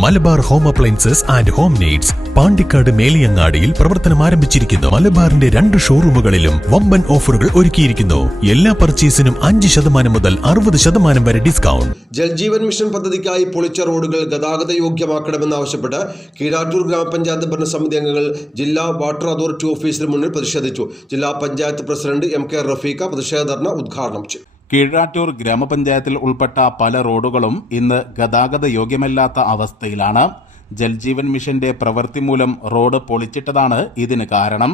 Malabar home appliances and home needs Pandikkad മേലിയങ്ങാടിയിൽ പ്രവർത്തനം ആരംഭിച്ചിരിക്കുന്നു. മലബാറിന്റെ 2 ഷോറൂമുകളിലും വമ്പൻ ഓഫറുകൾ ഒരുക്കിയിരിക്കുന്നു. എല്ലാ പർച്ചേസിനും 5% മുതൽ 60% വരെ ഡിസ്കൗണ്ട്. ജൽജീവൻ മിഷൻ പദ്ധതിക്കായി പൊളിച്ച റോഡുകൾ ഗതാഗത യോഗ്യമാക്കണമെന്നാവശ്യപ്പെട്ട് കീഴാറ്റൂർ ഗ്രാമപഞ്ചായത്ത് ഭരണസമിതി അംഗങ്ങൾ ജില്ലാ വാട്ടർ അതോറിറ്റി ഓഫീസിന് മുന്നിൽ പ്രതിഷേധിച്ചു. ജില്ലാ പഞ്ചായത്ത് പ്രസിഡന്റ് MK റഫീഖ പ്രതിഷേധ ധർണ ഉദ്ഘാടനം ചെയ്തു. കീഴാറ്റൂർ ഗ്രാമപഞ്ചായത്തിൽ ഉൾപ്പെട്ട പല റോഡുകളും ഇന്ന് ഗതാഗത യോഗ്യമല്ലാത്ത അവസ്ഥയിലാണ്. ജൽജീവൻ മിഷന്റെ പ്രവൃത്തി മൂലം റോഡ് പൊളിച്ചിട്ടതാണ് ഇതിന് കാരണം.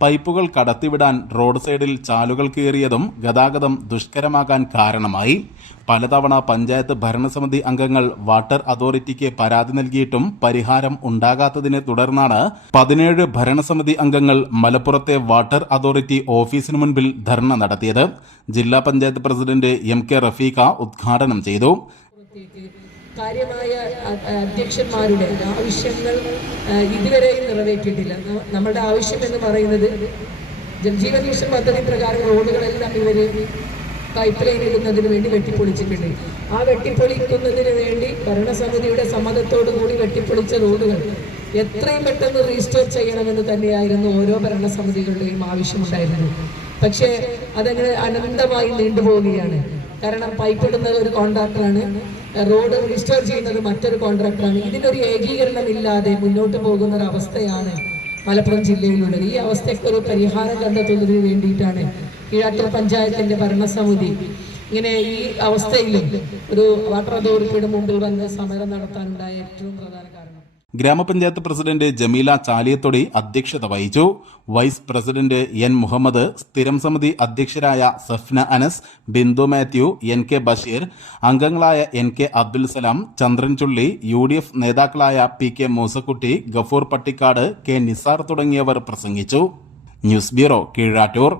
പൈപ്പുകൾ കടത്തിവിടാൻ റോഡ് സൈഡിൽ ചാലുകൾ കീറിയതും ഗതാഗതം ദുഷ്കരമാകാൻ കാരണമായി. പലതവണ പഞ്ചായത്ത് ഭരണസമിതി അംഗങ്ങൾ വാട്ടർ അതോറിറ്റിക്ക് പരാതി നൽകിയിട്ടും പരിഹാരം ഉണ്ടാകാത്തതിനെ തുടർന്നാണ് 17 ഭരണസമിതി അംഗങ്ങൾ മലപ്പുറത്തെ വാട്ടർ അതോറിറ്റി ഓഫീസിന് മുൻപിൽ ധർണ നടത്തിയത്. ജില്ലാ പഞ്ചായത്ത് പ്രസിഡന്റ് MK റഫീഖ ഉദ്ഘാടനം ചെയ്തു. കാര്യമായ അധ്യക്ഷന്മാരുടെ ആവശ്യങ്ങൾ ഇതുവരെയും നിറവേറ്റിയിട്ടില്ല. നമ്മുടെ ആവശ്യം എന്ന് പറയുന്നത് ജൽജീവൻ മിഷൻ പദ്ധതി പ്രകാരം റോഡുകളെല്ലാം ഇവർ പൈപ്പ് ലൈൻ ഇടുന്നതിന് വേണ്ടി വെട്ടിപ്പൊളിച്ചിട്ടുണ്ട്. ആ വെട്ടിപ്പൊളിക്കുന്നതിന് വേണ്ടി ഭരണസമിതിയുടെ സമ്മതത്തോടു കൂടി വെട്ടിപ്പൊളിച്ച റോഡുകൾ എത്രയും പെട്ടെന്ന് റീസ്റ്റോർ ചെയ്യണമെന്ന് തന്നെയായിരുന്നു ഓരോ ഭരണസമിതികളുടെയും ആവശ്യമുണ്ടായിരുന്നത്. പക്ഷേ അതങ്ങനെ അനന്തമായി നീണ്ടുപോവുകയാണ്. കാരണം പൈപ്പ് ഇടുന്നത് ഒരു കോൺട്രാക്ടറാണ്, റോഡ് റീസ്റ്റോർ ചെയ്യുന്നത് മറ്റൊരു കോൺട്രാക്ടറാണ്. ഇതിനൊരു ഏകീകരണമില്ലാതെ മുന്നോട്ട് പോകുന്ന ഒരു അവസ്ഥയാണ് മലപ്പുറം ജില്ലയിലുള്ളത്. ഈ അവസ്ഥയ്ക്ക് ഒരു പരിഹാരം കണ്ടെത്തുന്നതിന് വേണ്ടിയിട്ടാണ് കീഴാറ്റൂർ പഞ്ചായത്തിന്റെ ഭരണസമിതി ഇങ്ങനെ ഈ അവസ്ഥയിലും ഒരു വാട്ടർ അതോറിറ്റിയുടെ മുമ്പിൽ വന്ന് സമരം നടത്താനുണ്ടായ ഏറ്റവും പ്രധാന കാരണം. ഗ്രാമപഞ്ചായത്ത് പ്രസിഡന്റ് ജമീല ചാലിയത്തൊടി അധ്യക്ഷത വഹിച്ചു. വൈസ് പ്രസിഡന്റ് N മുഹമ്മദ്, സ്ഥിരം സമിതി അധ്യക്ഷരായ സഫ്ന അനസ്, ബിന്ദു മാത്യു, NK ബഷീർ, അംഗങ്ങളായ NK അബ്ദുൽ സലാം, ചന്ദ്രൻ ചുള്ളി, UDF നേതാക്കളായ PK മൂസക്കുട്ടി, ഗഫൂർ പട്ടിക്കാട്, K നിസാർ തുടങ്ങിയവർ പ്രസംഗിച്ചു. News bureau, Keezhattoor.